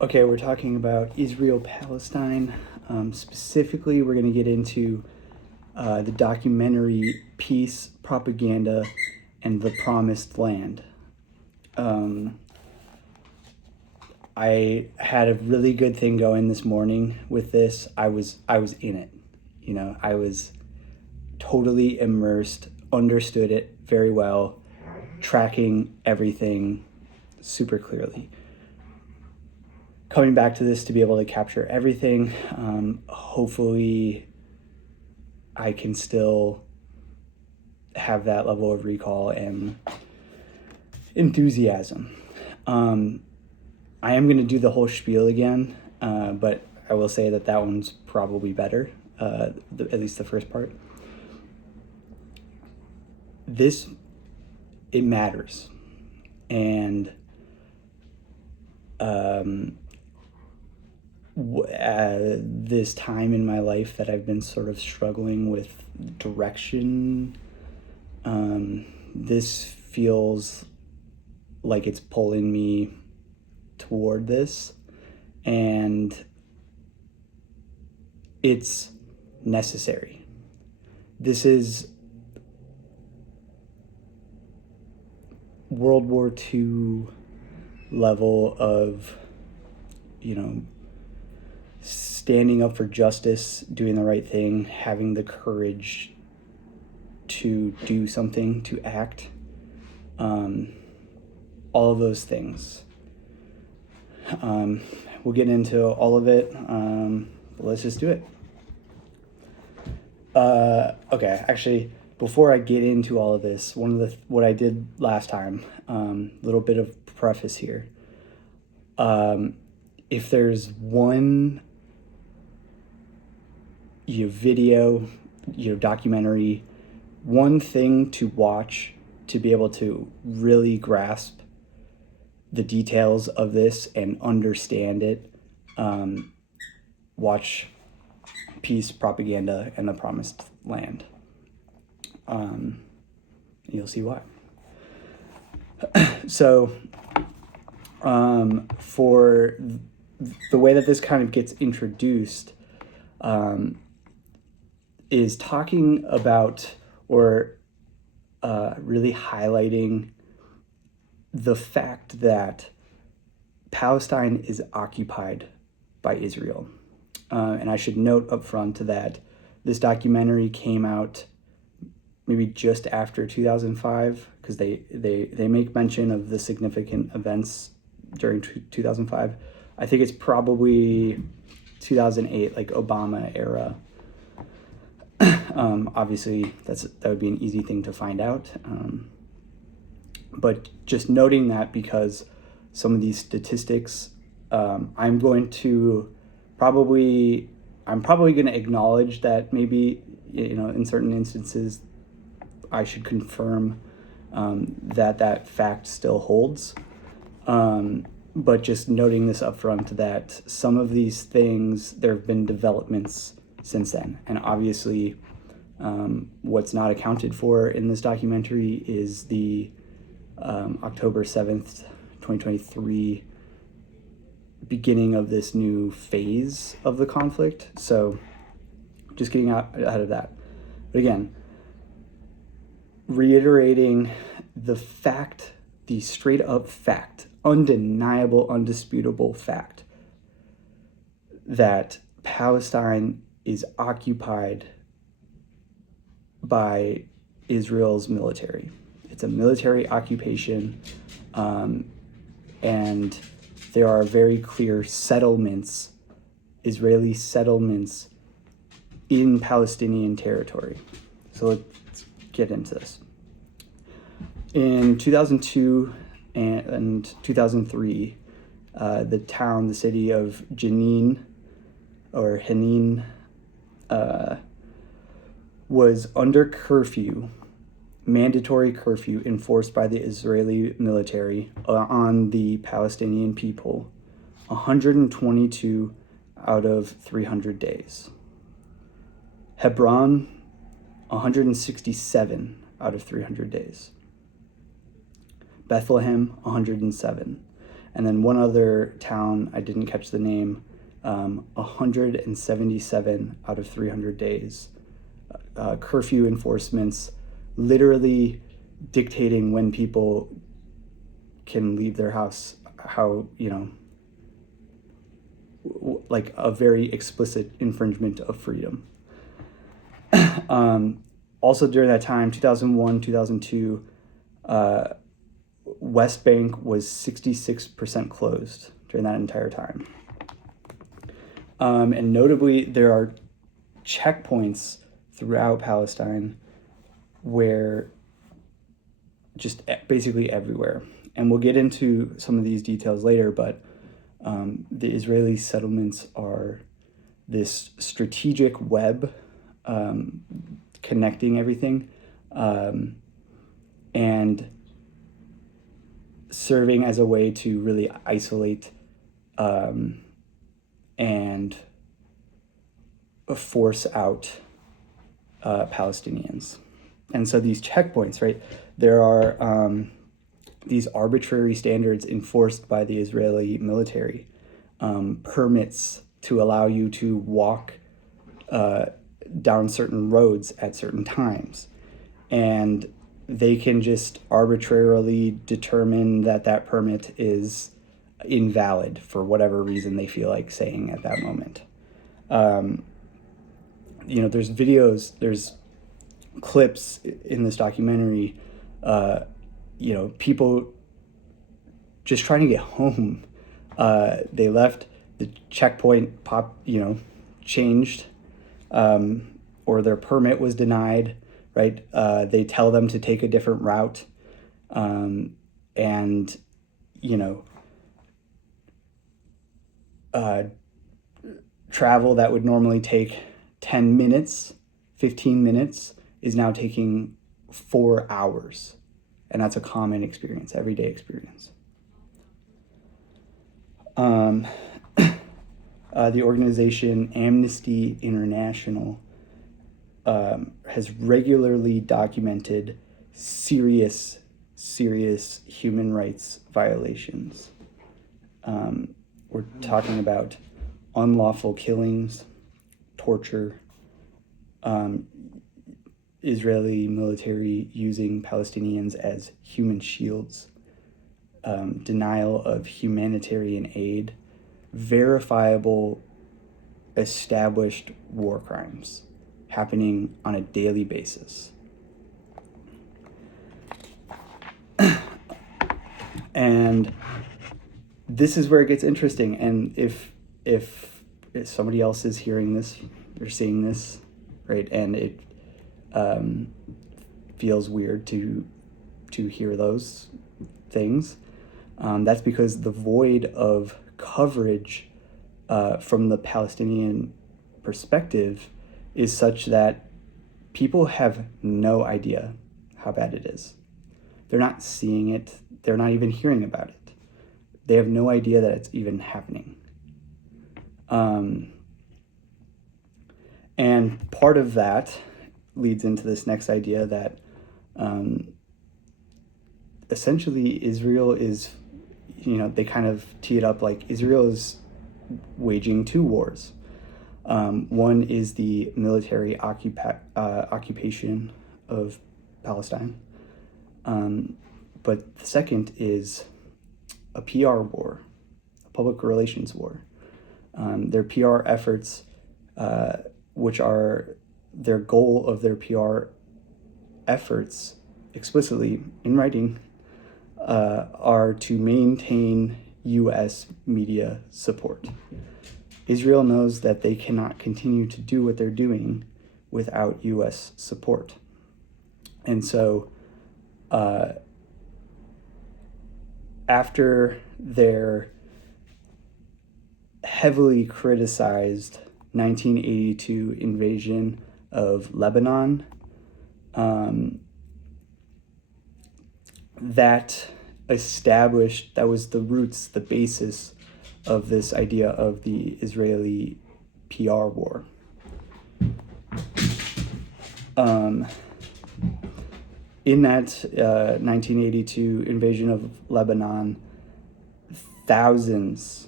Okay, we're talking about Israel, Palestine. Specifically, we're going to get into the documentary Peace, Propaganda, and the Promised Land. I had a really good thing going this morning with this. I was in it. I was totally immersed, understood it very well, tracking everything super clearly. Coming back to this to be able to capture everything, hopefully I can still have that level of recall and enthusiasm. I am going to do the whole spiel again, but I will say that one's probably better, at least the first part. It matters. And this time in my life that I've been sort of struggling with direction, this feels like it's pulling me toward this, and it's necessary. This is World War II level of, standing up for justice, doing the right thing, having the courage to do something, to act, all of those things. We'll get into all of it, but let's just do it. Okay, actually, before I get into all of this, what I did last time, little bit of preface here. If there's one video, documentary, one thing to watch to be able to really grasp the details of this and understand it, watch Peace, Propaganda, and the Promised Land. You'll see why. So, for the way that this kind of gets introduced, is talking about or really highlighting the fact that Palestine is occupied by Israel. And I should note up front that this documentary came out maybe just after 2005, because they make mention of the significant events during 2005. I think it's probably 2008, like Obama era. Obviously, that would be an easy thing to find out. But just noting that, because some of these statistics, I'm probably going to acknowledge that maybe, in certain instances, I should confirm that fact still holds. But just noting this up front, that some of these things, there have been developments since then. And obviously, what's not accounted for in this documentary is the October 7th, 2023 beginning of this new phase of the conflict. So just getting out ahead of that. But again, reiterating the fact, the straight up fact, undeniable, undisputable fact, that Palestine is occupied by Israel's military. It's a military occupation, and there are very clear settlements, Israeli settlements in Palestinian territory. So let's get into this. In 2002 and 2003, the city of Jenin, or Henin, was under curfew, mandatory curfew enforced by the Israeli military on the Palestinian people 122 out of 300 days. Hebron, 167 out of 300 days. Bethlehem, 107. And then one other town, I didn't catch the name, 177 out of 300 days. Curfew enforcements literally dictating when people can leave their house, how, like a very explicit infringement of freedom. Also during that time, 2001, 2002, West Bank was 66% closed during that entire time. And notably, there are checkpoints throughout Palestine where just basically everywhere. And we'll get into some of these details later, but the Israeli settlements are this strategic web connecting everything and serving as a way to really isolate and force out Palestinians. And so these checkpoints, right, there are these arbitrary standards enforced by the Israeli military, permits to allow you to walk down certain roads at certain times. And they can just arbitrarily determine that that permit is invalid for whatever reason they feel like saying at that moment. There's videos, there's clips in this documentary, people just trying to get home. They left, the checkpoint changed, or their permit was denied, right? They tell them to take a different route. Travel that would normally take 10 minutes, 15 minutes is now taking 4 hours. And that's a common experience, everyday experience. The organization Amnesty International has regularly documented serious human rights violations. We're talking about unlawful killings, torture, Israeli military using Palestinians as human shields, denial of humanitarian aid, verifiable, established war crimes happening on a daily basis. And this is where it gets interesting. And if somebody else is hearing this or seeing this, right, and it feels weird to hear those things, that's because the void of coverage from the Palestinian perspective is such that people have no idea how bad it is. They're not seeing it. They're not even hearing about it. They have no idea that it's even happening. And part of that leads into this next idea that essentially Israel is, they kind of tee it up like Israel is waging two wars. One is the military occupation of Palestine. But the second is a PR war, a public relations war. Their PR efforts, which are their goal of their PR efforts explicitly in writing, are to maintain U.S. media support. Israel knows that they cannot continue to do what they're doing without U.S. support. And so after their heavily criticized 1982 invasion of Lebanon, that was the roots, the basis of this idea of the Israeli PR war. In that 1982 invasion of Lebanon, thousands